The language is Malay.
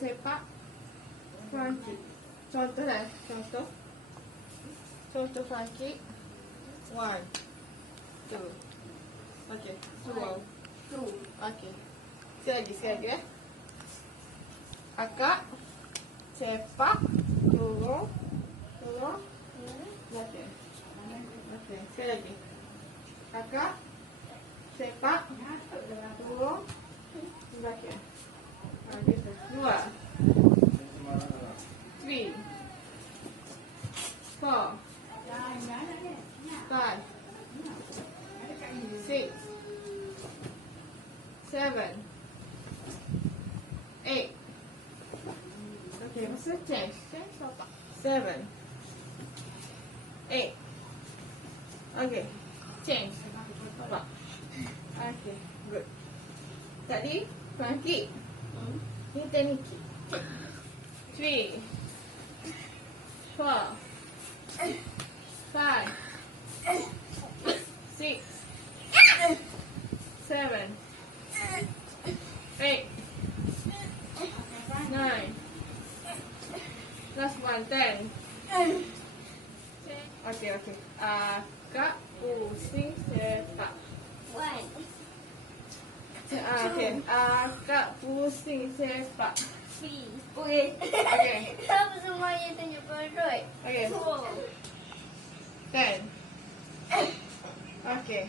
sepak. Front kick. Contoh lah. Contoh. Contoh front kick. 1, 2. Okay. 2. Okay. Sekali lagi Akak. Sepak. Turun. Okay. Sekali lagi. Akak. Sepak. Turun. Okay. Gitu. 2, 3, 4, 5, 6, 7, 8. Okay, masa change apa? 7, 8. Okay, change. Apa? Okay, good. Tadi front kick. Ni teknik kick. 3, 4, 5, 6, 7, 8, 9. Last one, 10. Okay. Akak pusing sepak. 1. Okay. Akak pusing sepak. 3. Okay. Kenapa semuanya tunjuk perut? Okay. 4. 10. Okay.